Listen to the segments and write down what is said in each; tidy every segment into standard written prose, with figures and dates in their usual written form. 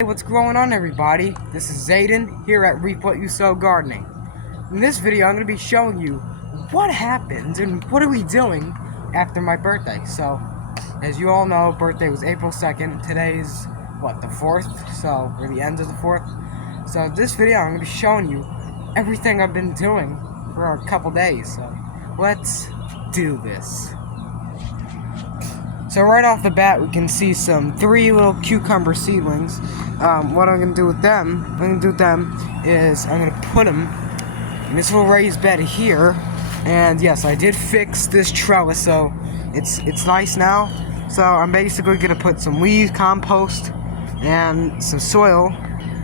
Hey, what's going on, everybody? This is Zayden here at Reap What You Sow Gardening. In this video, I'm going to be showing you what happened and what are we doing after my birthday. So, as you all know, birthday was April 2nd. Today's, what, the 4th? So, we're the end of the 4th. So, this video, I'm going to be showing you everything I've been doing for a couple days. So, let's do this. So right off the bat, we can see three little cucumber seedlings. What I'm going to do with them, is I'm going to put them in this little raised bed here. And yes, I did fix this trellis, so it's nice now. So I'm basically going to put some leaves, compost, and some soil.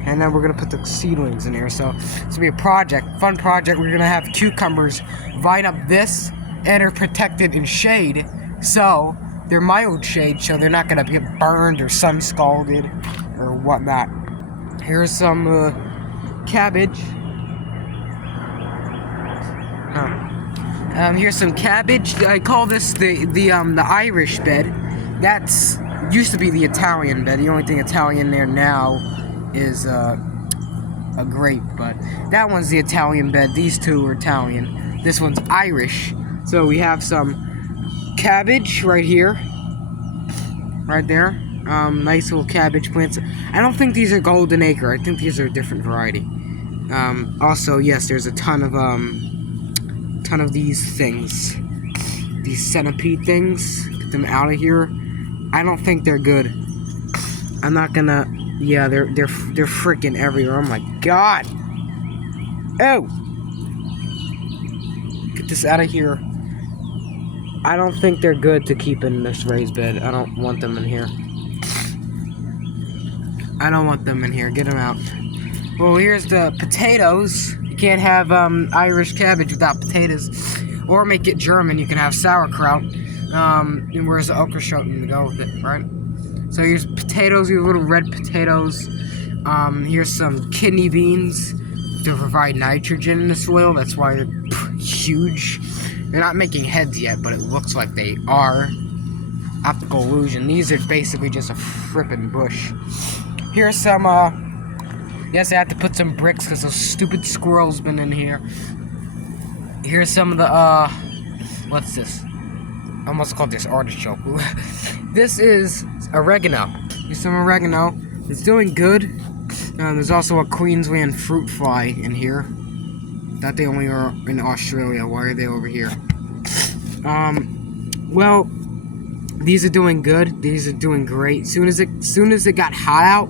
And then we're going to put the seedlings in here. So it's going to be a fun project. We're going to have cucumbers vine up this, and are protected in shade. So they're mild shade, so they're not gonna get burned or sun scalded or whatnot. Here's some cabbage. Here's some cabbage. I call this the Irish bed. That's used to be the Italian bed. The only thing Italian there now is a grape, but that one's the Italian bed. These two are Italian. This one's Irish. So we have some cabbage right here, right there. Nice little cabbage plants. I don't think these are golden acre. I think these are a different variety. Also, yes, there's a ton of these things, these centipede things. Get them out of here. I don't think they're good. I'm not gonna. Yeah, they're freaking everywhere. Oh my god! Oh, get this out of here. I don't think they're good to keep in this raised bed. I don't want them in here. I don't want them in here. Get them out. Well, here's the potatoes. You can't have Irish cabbage without potatoes. Or make it German. You can have sauerkraut. And where's the okra shooting to go with it, right? So here's potatoes. These little red potatoes. Here's some kidney beans to provide nitrogen in the soil. That's why they're huge. They're not making heads yet, but it looks like they are. Optical illusion. These are basically just a frippin' bush. Here's some, yes, I have to put some bricks because those stupid squirrels been in here. Here's some of the, what's this? I almost called this artichoke. This is oregano. Here's some oregano. It's doing good. There's also a Queensland fruit fly in here. Thought they only are in Australia. Why are they over here? Well, these are doing good. These are doing great. Soon as it got hot out,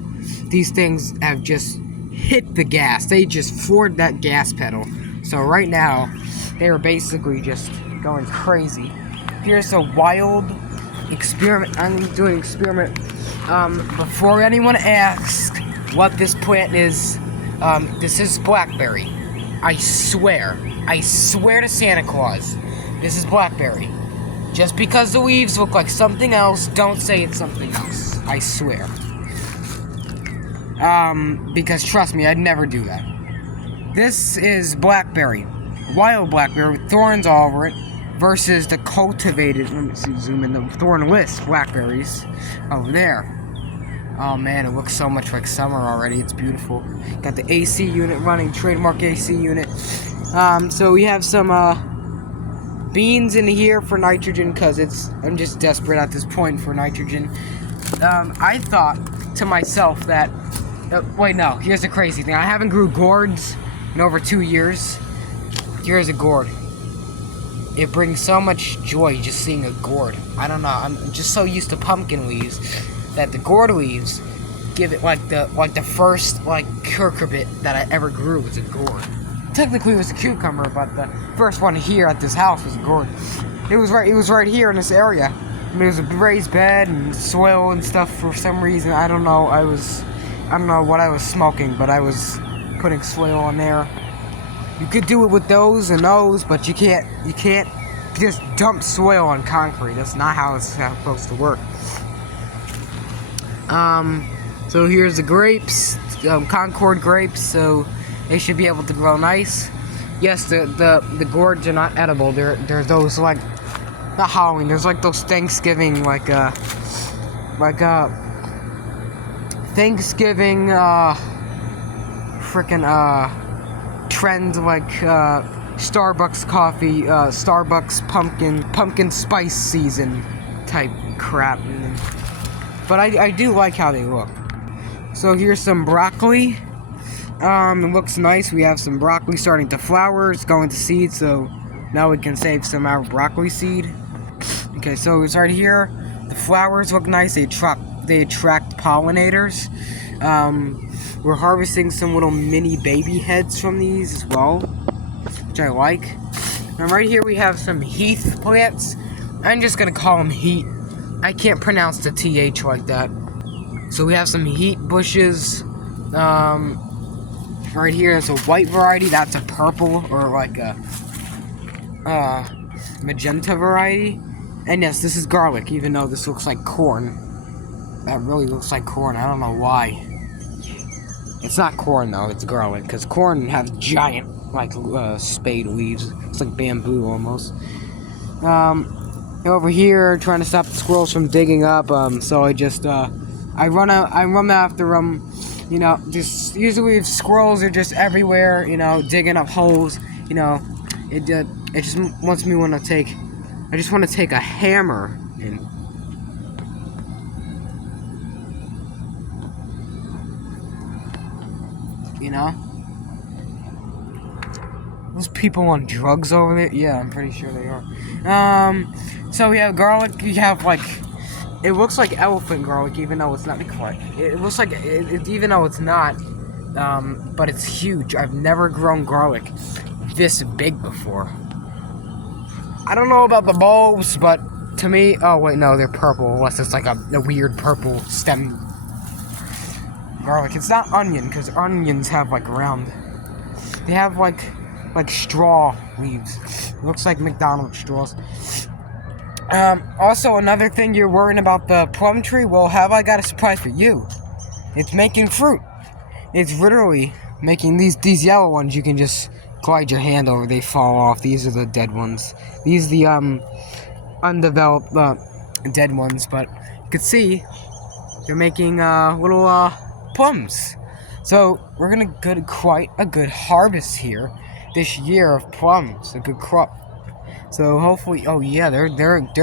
these things have just hit the gas. They just floored that gas pedal. So right now, they are basically just going crazy. Here's a wild experiment. I'm doing an experiment. Before anyone asks what this plant is, this is blackberry. I swear to Santa Claus, this is blackberry. Just because the leaves look like something else, don't say it's something else. I swear. Because trust me, I'd never do that. This is blackberry. Wild blackberry with thorns all over it versus the cultivated, let me see, zoom in, the thornless blackberries over there. Oh man, it looks so much like summer already. It's beautiful. Got the AC unit running, trademark AC unit. So we have some beans in here for nitrogen because I'm just desperate at this point for nitrogen. I thought to myself that, wait, no, here's the crazy thing. I haven't grew gourds in over 2 years. Here's a gourd. It brings so much joy just seeing a gourd. I don't know. I'm just so used to pumpkin leaves that the gourd leaves give it like the first cucurbit that I ever grew was a gourd. Technically it was a cucumber, but the first one here at this house was a gourd. It was right here in this area. I mean, it was a raised bed and soil and stuff for some reason. I don't know. I don't know what I was smoking, but I was putting soil on there. You could do it with those and those, but you can't just dump soil on concrete. That's not how it's supposed to work. So here's the grapes, Concord grapes, so they should be able to grow nice. Yes, the gourds are not edible. They're those not Halloween. There's those Thanksgiving Thanksgiving, trends like, Starbucks coffee, Starbucks pumpkin spice season type crap. But I do like how they look. So here's some broccoli. It looks nice. We have some broccoli starting to flower. It's going to seed, so now we can save some of our broccoli seed. Okay, so it's right here. The flowers look nice. They attract pollinators. We're harvesting some little mini baby heads from these as well, which I like. And right here we have some heath plants. I'm just gonna call them heat. I can't pronounce the TH like that. So we have some heat bushes. Right here, there's a white variety. That's a purple or like a magenta variety. And yes, this is garlic, even though this looks like corn. That really looks like corn. I don't know why. It's not corn though. It's garlic, because corn has giant like spade leaves. It's like bamboo almost. Over here, trying to stop the squirrels from digging up. So I just I run after them. You know, just usually if squirrels are just everywhere, you know, digging up holes. You know, it just wants me want to take. I just want to take a hammer and. You know? Those people on drugs over there? Yeah, I'm pretty sure they are. So we have garlic. We have like, it looks like elephant garlic, even though it's not quite. It looks like it, even though it's not. But it's huge. I've never grown garlic this big before. I don't know about the bulbs, but to me, oh wait, no, they're purple. Unless it's like a weird purple stem garlic. It's not onion, because onions have like round. They have like straw leaves. It looks like McDonald's straws. Also, another thing you're worrying about the plum tree. Well, have I got a surprise for you? It's making fruit. It's literally making these yellow ones. You can just glide your hand over. They fall off. These are the dead ones. These are the undeveloped dead ones. But you can see they're making little plums. So we're gonna get quite a good harvest here this year of plums. A good crop. So hopefully, oh yeah, they're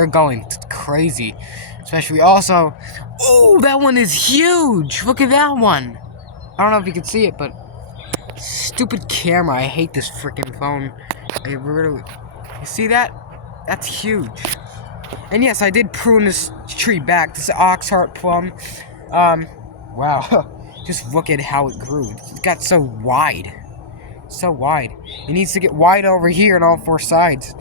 going crazy. Especially also, oh, that one is huge. Look at that one. I don't know if you can see it, but stupid camera. I hate this freaking phone. I really, you see that? That's huge. And yes, I did prune this tree back. This is Oxheart plum. Wow. Just look at how it grew. It got so wide. So wide. It needs to get wide over here on all four sides.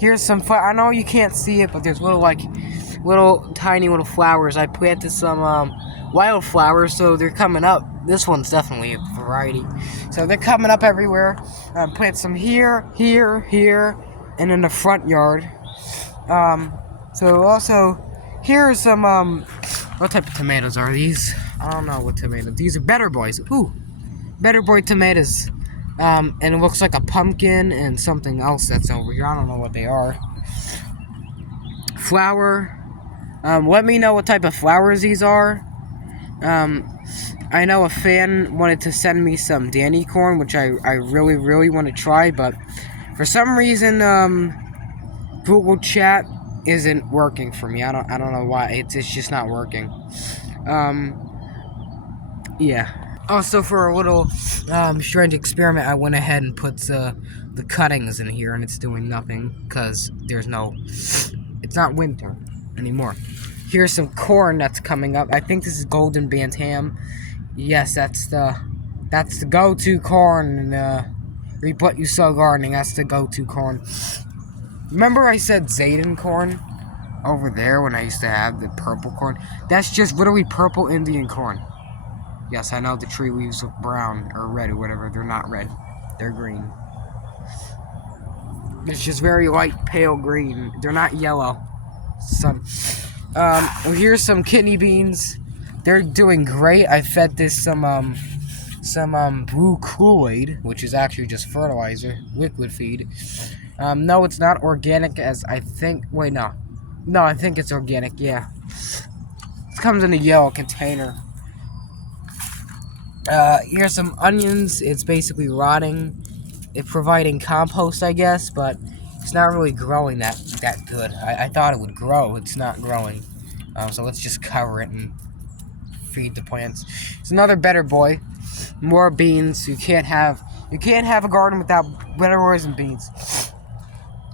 Here's some I know you can't see it, but there's little tiny little flowers. I planted some wildflowers, so they're coming up. This one's definitely a variety. So they're coming up everywhere. Plant some here, and in the front yard. So also, here's some what type of tomatoes are these? I don't know what tomatoes. These are Better Boys. Ooh, Better Boy tomatoes. And it looks like a pumpkin and something else that's over here. I don't know what they are. Flower. Let me know what type of flowers these are. I know a fan wanted to send me some Danny corn, which I really, really want to try, but for some reason, Google Chat isn't working for me. I don't know why. It's just not working. Yeah. Also, for a little strange experiment, I went ahead and put the cuttings in here, and it's doing nothing because it's not winter anymore. Here's some corn that's coming up. I think this is golden bantam. Yes, that's the go-to corn. Reap what you sow gardening. That's the go-to corn. Remember I said Zayden corn over there when I used to have the purple corn? That's just literally purple Indian corn. Yes, I know the tree leaves look brown or red or whatever. They're not red. They're green. It's just very light, pale green. They're not yellow. Here's some kidney beans. They're doing great. I fed this some blue Kool-Aid, which is actually just fertilizer, liquid feed. No, it's not organic, as I think. Wait, no, I think it's organic. Yeah. comes in a yellow container. Here's some onions. It's basically rotting. It's providing compost, I guess, but it's not really growing that good. I thought it would grow. It's not growing. So let's just cover it and feed the plants. It's another better boy. More beans. You can't have a garden without better boys and beans.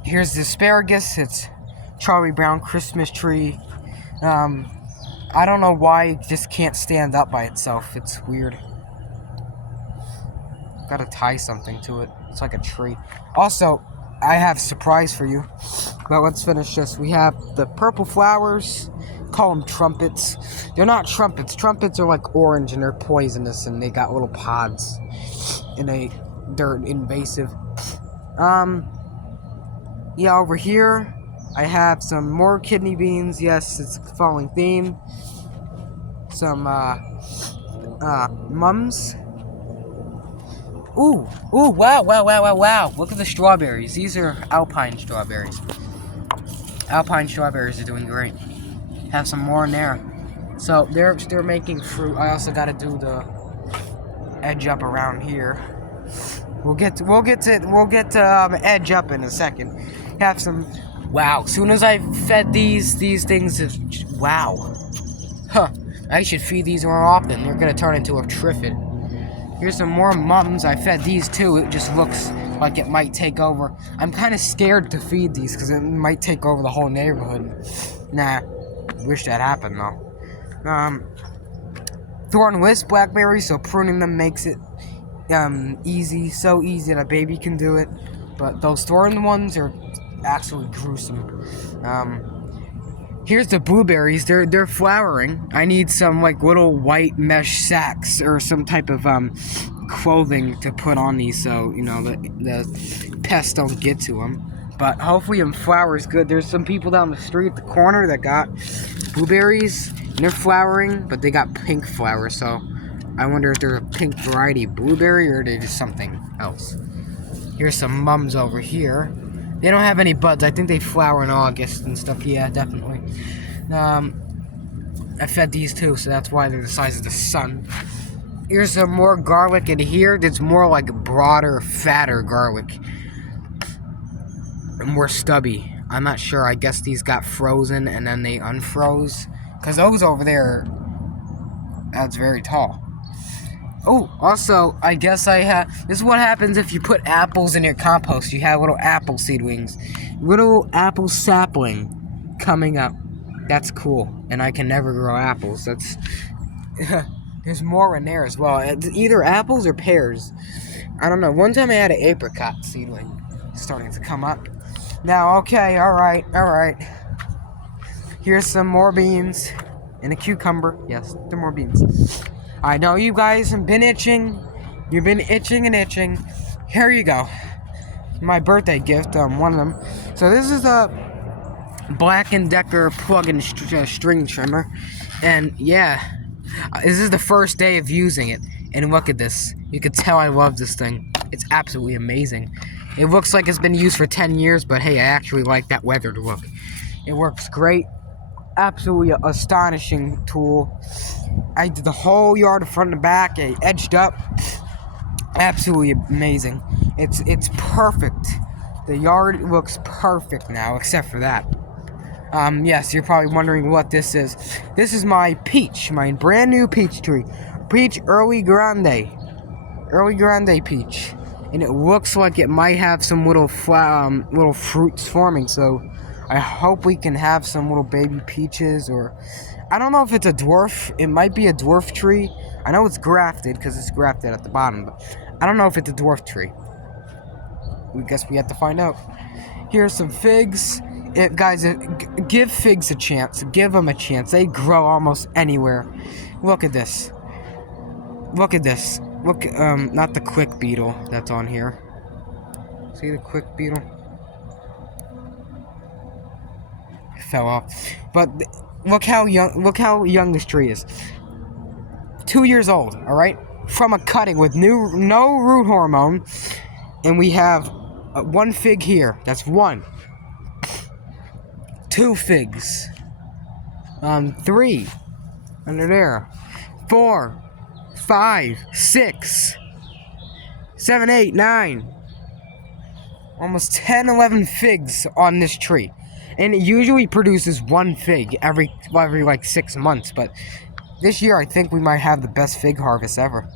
Here's the asparagus. It's Charlie Brown Christmas tree. I don't know why it just can't stand up by itself. It's weird. Gotta tie something to it. It's like a tree. Also, I have a surprise for you. But let's finish this. We have the purple flowers. Call them trumpets. They're not trumpets. Trumpets are like orange and they're poisonous and they got little pods. And they're invasive. Yeah, over here I have some more kidney beans. Yes, it's a following theme. Some mums. Ooh, wow. Look at the strawberries. These are alpine strawberries. Alpine strawberries are doing great. Have some more in there. So they're making fruit. I also got to do the edge up around here. We'll get to edge up in a second. Have some. Wow. As soon as I fed these things, wow. Huh. I should feed these more often. They're gonna turn into a triffid. Here's some more mums. I fed these too. It just looks like it might take over. I'm kind of scared to feed these because it might take over the whole neighborhood. Nah. Wish that happened though. Thorn wisp blackberries, so pruning them makes it easy, so easy that a baby can do it. But those thorn ones are absolutely gruesome. Here's the blueberries. They're flowering. I need some like little white mesh sacks or some type of clothing to put on these, so you know the pests don't get to them. But hopefully them flowers good. There's some people down the street at the corner that got blueberries and they're flowering, but they got pink flowers. So I wonder if they're a pink variety of blueberry or they're just something else. Here's some mums over here. They don't have any buds. I think they flower in August and stuff. Yeah, definitely. I fed these too, so that's why they're the size of the sun. Here's some more garlic in here. It's more like broader, fatter garlic. More stubby. I'm not sure. I guess these got frozen and then they unfroze. Because those over there, that's very tall. Oh, also, I guess this is what happens if you put apples in your compost. You have little apple seedlings. Little apple sapling coming up. That's cool. And I can never grow apples. That's... There's more in there as well. It's either apples or pears. I don't know. One time I had an apricot seedling starting to come up. Now, okay, alright. Here's some more beans and a cucumber. Yes, there are more beans. I know you guys have been itching. You've been itching and itching. Here you go. My birthday gift, one of them. So this is a Black & Decker plug-in string trimmer. And yeah, this is the first day of using it. And look at this. You can tell I love this thing. It's absolutely amazing. It looks like it's been used for 10 years, but hey, I actually like that weathered look. It works great. Absolutely astonishing tool. I did the whole yard in front and back. I edged up. Absolutely amazing. It's perfect. The yard looks perfect now, except for that. Yes, you're probably wondering what this is. This is my peach, my brand new peach tree. Peach Early Grande peach. And it looks like it might have some little fruits forming, so I hope we can have some little baby peaches, or I don't know if it's a dwarf. It might be a dwarf tree. I know it's grafted because it's grafted at the bottom, but I don't know if it's a dwarf tree. We guess we have to find out. Here's some figs. Guys, give figs a chance. Give them a chance. They grow almost anywhere. Look at this. Look at this. Look, not the quick beetle that's on here. See the quick beetle? It fell off. But look how young this tree is. 2 years old, alright? From a cutting with no root hormone. And we have one fig here. That's one. 2 figs. 3. Under there. 4, 5, 6, 7, 8, 9. Almost 10, 11 figs on this tree. And it usually produces 1 fig every like 6 months. But this year, I think we might have the best fig harvest ever.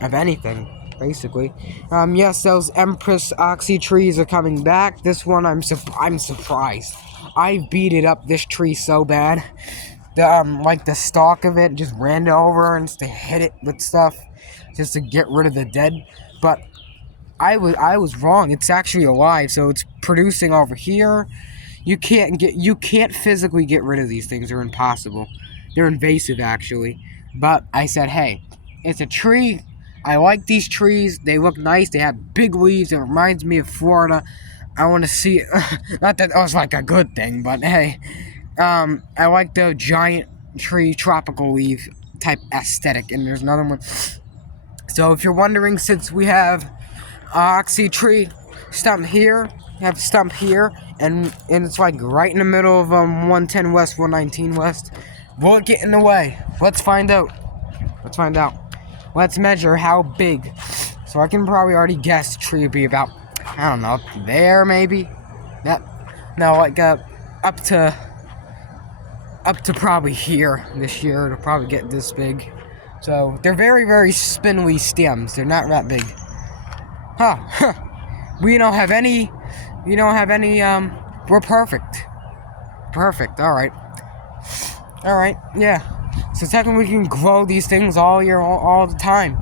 Of anything, basically. Yes, those Empress Oxy trees are coming back. This one, I'm surprised. I beat it up this tree so bad. Like the stalk of it just ran over and to hit it with stuff just to get rid of the dead. But I was wrong. It's actually alive, so it's producing over here. You can't physically get rid of these things. They're impossible. They're invasive, actually. But I said, hey, it's a tree. I like these trees. They look nice. They have big leaves. It reminds me of Florida. I want to see it. Not that was like a good thing, but hey. I like the giant tree tropical leaf type aesthetic. And there's another one. So if you're wondering, since we have oxy tree stump here, you have stump here, and it's like right in the middle of 110 West, 119 West. Will it get in the way? Let's find out. Let's find out. Let's measure how big. So I can probably already guess the tree would be about, I don't know, there maybe. No, like up to probably here this year. It'll probably get this big. So they're very, very spindly stems. They're not that big. Huh. We don't have any. We're perfect. Perfect. All right. Yeah. So technically, we can grow these things all year, all the time.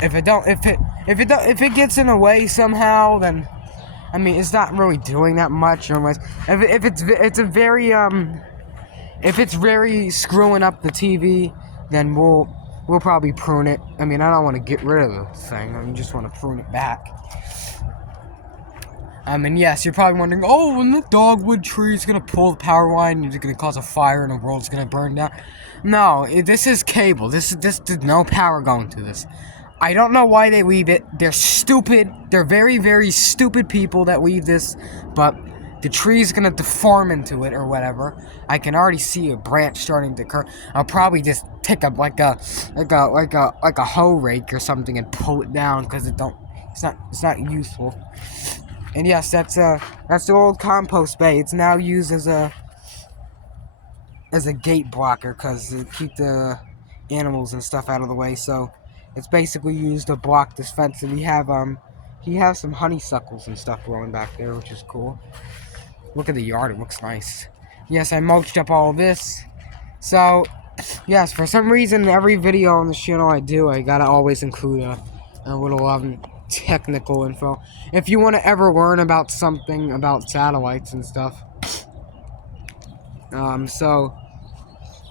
If it gets in the way somehow, then I mean, it's not really doing that much. Unless if it's very screwing up the TV, then we'll probably prune it. I mean, I don't want to get rid of the thing. I just want to prune it back. And yes, you're probably wondering, oh, when the dogwood tree is going to pull the power line, it's going to cause a fire and the world's going to burn down. No, this is cable. There's no power going to this. I don't know why they leave it. They're stupid. They're very, very stupid people that leave this, but the tree's going to deform into it or whatever. I can already see a branch starting to curve. I'll probably just take up like a hoe rake or something and pull it down because it's not useful. And yes, that's the old compost bay. It's now used as a gate blocker because to keep the animals and stuff out of the way. So it's basically used to block this fence. And he has some honeysuckles and stuff growing back there, which is cool. Look at the yard; it looks nice. Yes, I mulched up all this. So yes, for some reason, every video on the channel I do, I gotta always include a little technical info. If you want to ever learn about something about satellites and stuff. So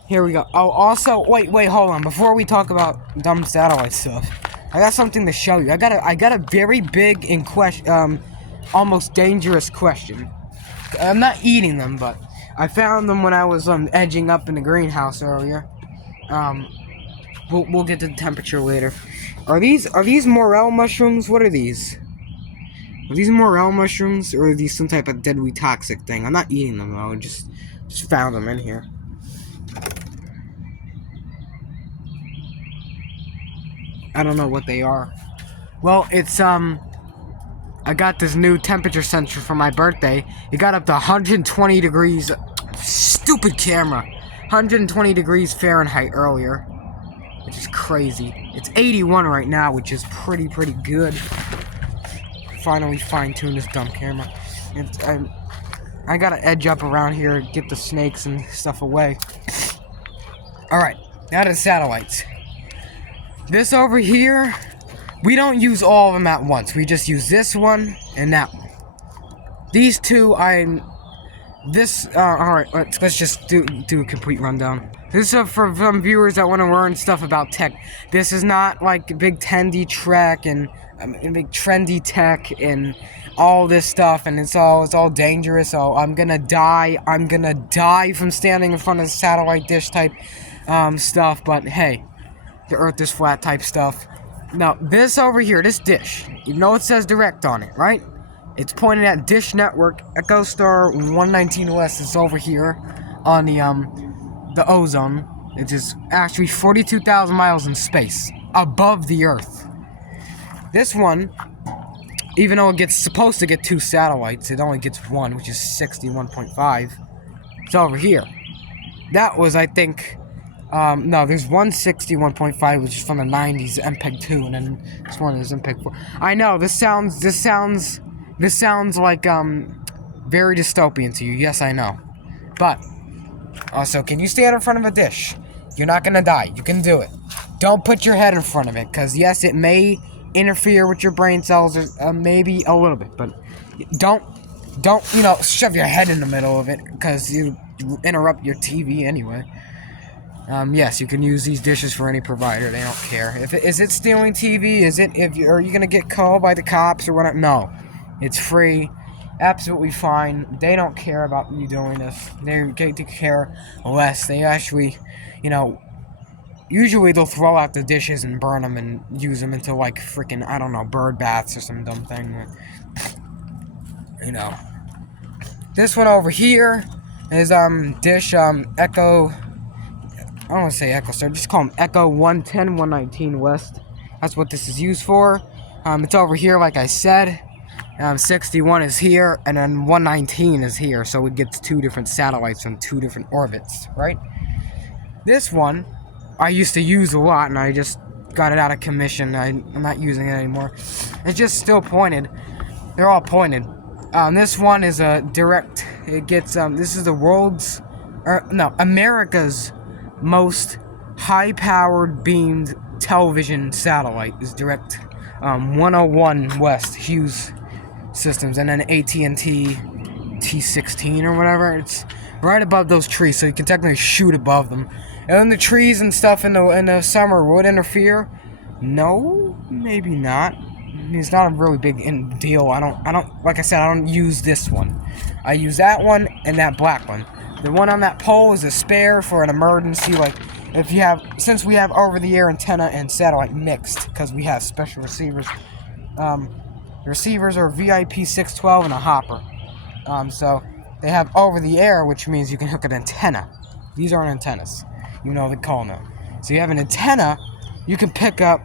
here we go. Oh, also, wait, hold on. Before we talk about dumb satellite stuff, I got something to show you. I got a very big and almost dangerous question. I'm not eating them, but I found them when I was edging up in the greenhouse earlier. We'll get to the temperature later. Are these morel mushrooms? What are these? Are these morel mushrooms, or are these some type of deadly toxic thing? I'm not eating them though. I just found them in here. I don't know what they are. Well, it's I got this new temperature sensor for my birthday. It got up to 120 degrees. Stupid camera. 120 degrees Fahrenheit earlier, which is crazy. It's 81 right now, which is pretty good. Finally fine-tuned this dumb camera. I gotta edge up around here, get the snakes and stuff away. Alright, now to the satellites. This over here, we don't use all of them at once. We just use this one and that one. These two, alright, let's just do a complete rundown. This is for some viewers that want to learn stuff about tech. This is not like big trendy tech and big trendy tech and all this stuff, and it's all dangerous. So I'm gonna die from standing in front of satellite dish type stuff. But hey, the Earth is flat type stuff. Now this over here, this dish, you know it says direct on it, right? It's pointed at Dish Network. Echo Star 119 West is over here on the ozone. It is actually 42,000 miles in space, above the Earth. This one, even though it gets supposed to get 2 satellites, it only gets 1, which is 61.5. It's over here. That was, I think, no, there's 161.5, which is from the 90s, MPEG-2, and then this one is MPEG-4. I know, this sounds like, very dystopian to you. Yes, I know. But, also, can you stand in front of a dish? You're not gonna die. You can do it. Don't put your head in front of it, because, yes, it may interfere with your brain cells, or maybe a little bit, but don't, shove your head in the middle of it, because you interrupt your TV anyway. Yes, you can use these dishes for any provider. They don't care. Is it stealing TV? Are you gonna get called by the cops or whatever? No, it's free, absolutely fine. They don't care about you doing this. They care less. They actually, usually they'll throw out the dishes and burn them and use them into like freaking, I don't know, bird baths or some dumb thing. This one over here is dish Echo. I don't want to say Echo Star, just call them Echo 110, 119 West. That's what this is used for. It's over here, like I said. 61 is here, and then 119 is here, so it gets 2 different satellites from 2 different orbits, right? This one, I used to use a lot, and I just got it out of commission. I'm not using it anymore. It's just still pointed. They're all pointed. This one is a direct, it gets, this is the America's most high-powered beamed television satellite is direct 101 West Hughes Systems, and then AT&T T16 or whatever. It's right above those trees, so you can technically shoot above them. And then the trees and stuff in the summer would interfere. No, maybe not. It's not a really big deal. I don't. Like I said, I don't use this one. I use that one and that black one. The one on that pole is a spare for an emergency, like since we have over-the-air antenna and satellite mixed, because we have special receivers. Receivers are VIP 612 and a hopper. So they have over-the-air, which means you can hook an antenna. These aren't antennas, they call them. So you have an antenna, you can pick up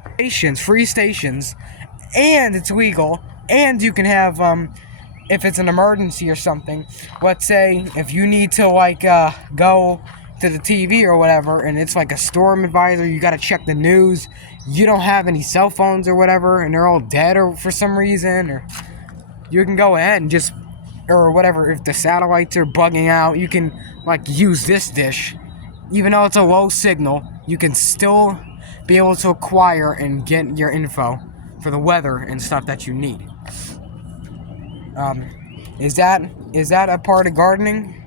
free stations, and it's legal, and you can have, if it's an emergency or something, let's say if you need to go to the TV or whatever, and it's like a storm advisor, you gotta check the news, you don't have any cell phones or whatever, and they're all dead or for some reason, or you can go ahead and just, or whatever, if the satellites are bugging out, you can use this dish. Even though it's a low signal, you can still be able to acquire and get your info for the weather and stuff that you need. Is that a part of gardening?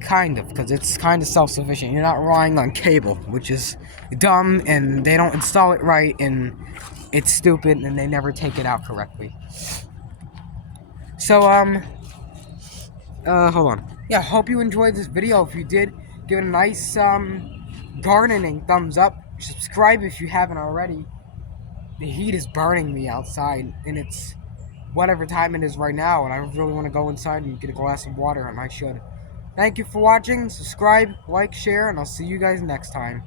Kind of, because it's kind of self-sufficient. You're not relying on cable, which is dumb, and they don't install it right, and it's stupid, and they never take it out correctly. So, hold on. Yeah, hope you enjoyed this video. If you did, give it a nice, gardening thumbs up. Subscribe if you haven't already. The heat is burning me outside, and it's whatever time it is right now, and I really want to go inside and get a glass of water, and I should. Thank you for watching. Subscribe, like, share, and I'll see you guys next time.